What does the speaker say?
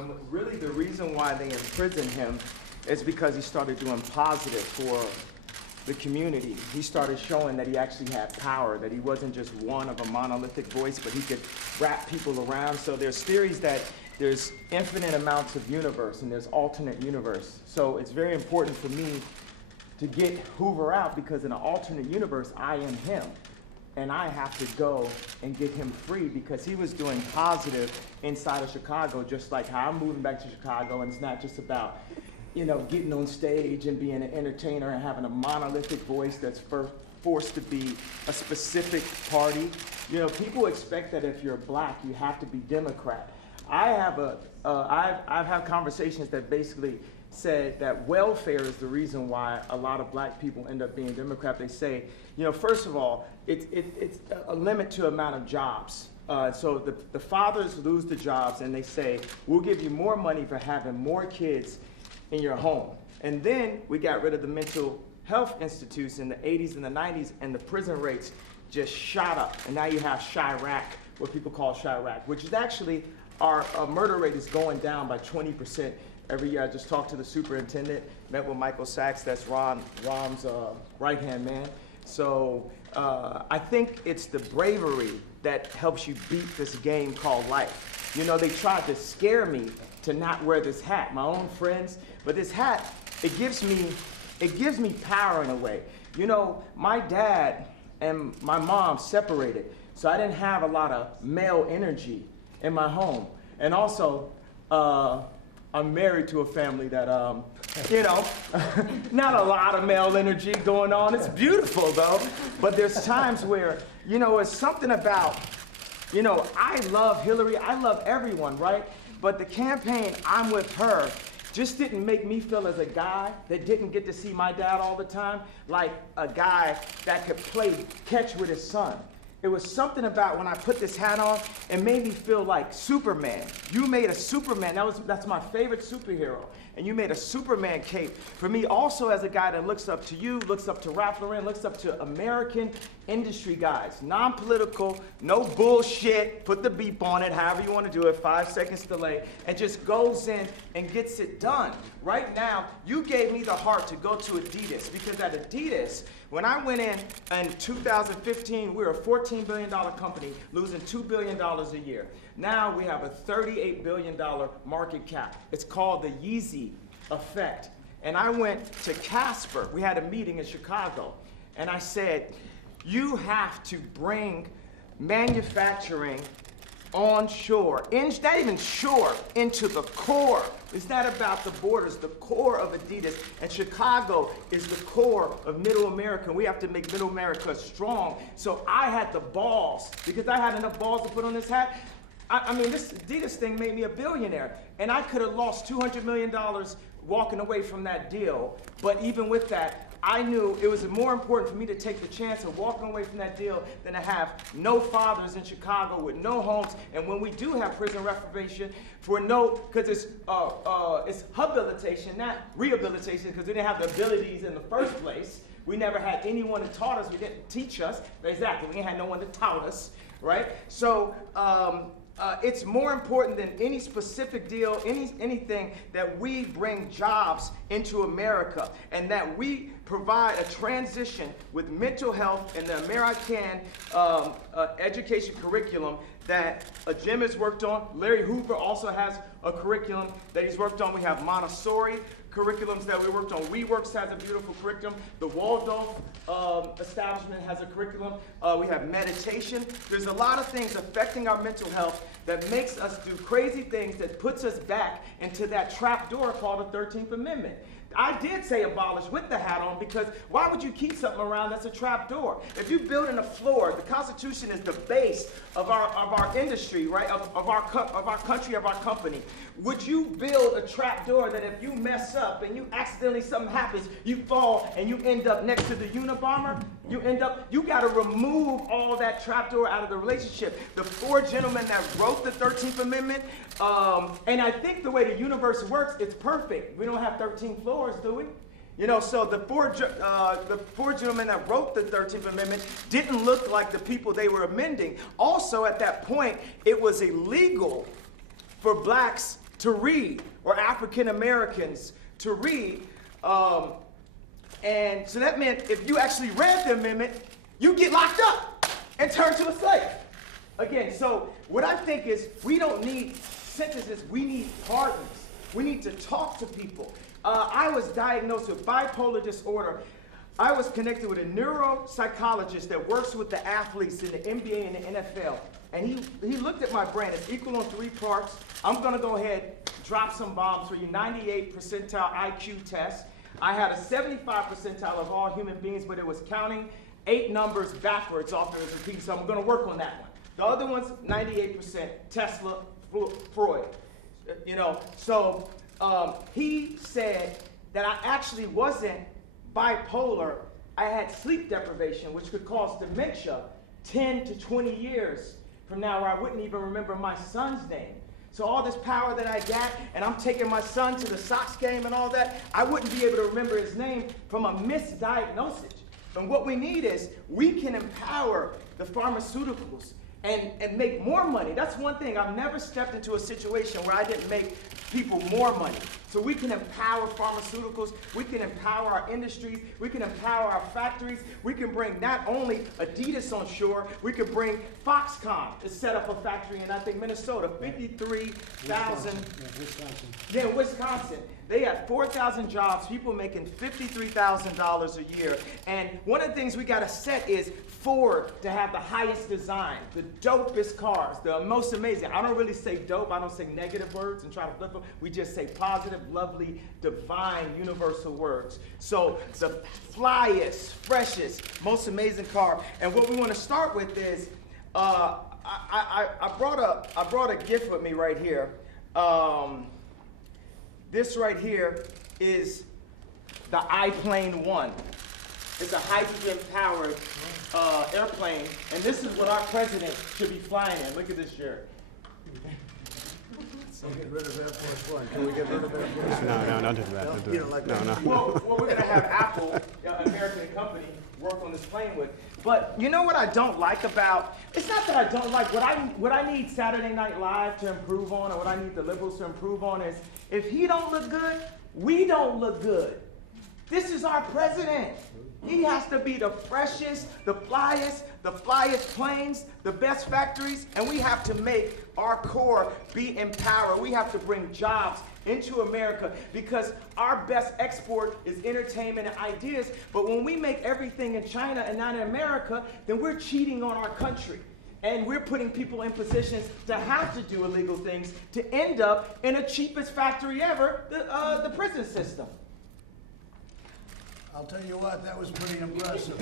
And really the reason why they imprisoned him is because he started doing positive for the community. He started showing that he actually had power, that he wasn't just one of a monolithic voice, but he could wrap people around. So there's theories that there's infinite amounts of universe and there's alternate universe. So it's very important for me to get Hoover out, because in an alternate universe, I am him. And I have to go and get him free, because he was doing positive inside of Chicago, just like how I'm moving back to Chicago. And it's not just about, you know, getting on stage and being an entertainer and having a monolithic voice that's forced to be a specific party. You know, people expect that if you're black, you have to be Democrat. I've had conversations that basically said that welfare is the reason why a lot of black people end up being Democrat. They say, you know, first of all, it's a limit to amount of jobs. So the fathers lose the jobs, and they say, we'll give you more money for having more kids in your home. And then we got rid of the mental health institutes in the 80s and the 90s, and the prison rates just shot up. And now you have Chirac, what people call Chirac, which is actually our murder rate is going down by 20%. Every year. I just talked to the superintendent, met with Michael Sachs, that's Rom's right-hand man. So I think it's the bravery that helps you beat this game called life. You know, they tried to scare me to not wear this hat, my own friends, but this hat, it gives me power in a way. You know, my dad and my mom separated, so I didn't have a lot of male energy in my home. And also, I'm married to a family that, you know, not a lot of male energy going on. It's beautiful though, but there's times where, you know, it's something about, you know, I love Hillary, I love everyone, right? But the campaign, I'm with her, just didn't make me feel as a guy that didn't get to see my dad all the time, like a guy that could play catch with his son. It was something about when I put this hat on, it made me feel like Superman. You made a Superman, that's my favorite superhero. And you made a Superman cape. For me, also as a guy that looks up to you, looks up to Ralph Lauren, looks up to American industry guys, non-political, no bullshit, put the beep on it, however you want to do it, 5 seconds delay, and just goes in and gets it done. Right now, you gave me the heart to go to Adidas, because at Adidas, when I went in 2015, we were a $14 billion company, losing $2 billion a year. Now we have a $38 billion market cap. It's called the Yeezy effect. And I went to Casper. We had a meeting in Chicago. And I said, you have to bring manufacturing onshore, not even shore, into the core. It's not about the borders, the core of Adidas. And Chicago is the core of Middle America. We have to make Middle America strong. So I had the balls, because I had enough balls to put on this hat. I mean, this Adidas thing made me a billionaire. And I could have lost $200 million walking away from that deal. But even with that, I knew it was more important for me to take the chance of walking away from that deal than to have no fathers in Chicago with no homes. And when we do have prison reformation, because it's habilitation, not rehabilitation, because we didn't have the abilities in the first place. We never had anyone that taught us. We didn't teach us. Exactly. We didn't have no one that taught us, right? So it's more important than any specific deal, anything, that we bring jobs into America, and that we provide a transition with mental health and the American education curriculum that Jim has worked on. Larry Hoover also has a curriculum that he's worked on. We have Montessori curriculums that we worked on. WeWorks has a beautiful curriculum. The Waldorf establishment has a curriculum. We have meditation. There's a lot of things affecting our mental health that makes us do crazy things, that puts us back into that trap door called the 13th Amendment. I did say abolish with the hat on, because why would you keep something around that's a trap door? If you build in a floor, the Constitution is the base of our industry, right? Of our country, of our company. Would you build a trap door that if you mess up and you accidentally something happens, you fall and you end up next to the Unabomber? You got to remove all that trap door out of the relationship. The four gentlemen that wrote the 13th Amendment, and I think the way the universe works, it's perfect. We don't have 13 floors, do we? You know, so the four gentlemen that wrote the 13th Amendment didn't look like the people they were amending. Also, at that point, it was illegal for blacks to read, or African Americans to read. And so that meant if you actually read the amendment, you get locked up and turned to a slave. Again, so what I think is we don't need sentences, we need pardons. We need to talk to people. I was diagnosed with bipolar disorder. I was connected with a neuropsychologist that works with the athletes in the NBA and the NFL. And he looked at my brain. It's equal on 3 parts. I'm going to go ahead, drop some bombs for you. 98 percentile IQ test. I had a 75 percentile of all human beings, but it was counting 8 numbers backwards off the repeat. So I'm going to work on that one. The other one's 98%, Tesla, Freud. You know, so he said that I actually wasn't bipolar. I had sleep deprivation, which could cause dementia 10 to 20 years from now, where I wouldn't even remember my son's name. So all this power that I got, and I'm taking my son to the Sox game and all that, I wouldn't be able to remember his name from a misdiagnosis. And what we need is we can empower the pharmaceuticals and make more money. That's one thing. I've never stepped into a situation where I didn't make people more money. So we can empower pharmaceuticals, we can empower our industries, we can empower our factories, we can bring not only Adidas on shore, we can bring Foxconn to set up a factory in, I think, Minnesota, 53,000. Wisconsin. Yeah, Wisconsin. They had 4,000 jobs, people making $53,000 a year. And one of the things we got to set is Ford to have the highest design, the dopest cars, the most amazing. I don't really say dope, I don't say negative words and try to flip them. We just say positive, lovely, divine, universal words. So the flyest, freshest, most amazing car. And what we want to start with is, I brought a gift with me right here. This right here is the iPlane 1. It's a hydrogen-powered airplane, and this is what our president should be flying in. Look at this, Jared. Get rid of Air Force One. Can we get rid of Air Force One? No, don't do that. No? Don't do You that. don't like No, that? no. Well, we're going to have Apple, an American company, work on this plane with. But you know what I don't like about, it's not that I don't like, what I need Saturday Night Live to improve on, or what I need the liberals to improve on is, if he don't look good, we don't look good. This is our president. He has to be the freshest, the flyest planes, the best factories, and we have to make our core be empowered. We have to bring jobs into America, because our best export is entertainment and ideas. But when we make everything in China and not in America, then we're cheating on our country. And we're putting people in positions to have to do illegal things to end up in the cheapest factory ever, the prison system. I'll tell you what, that was pretty impressive.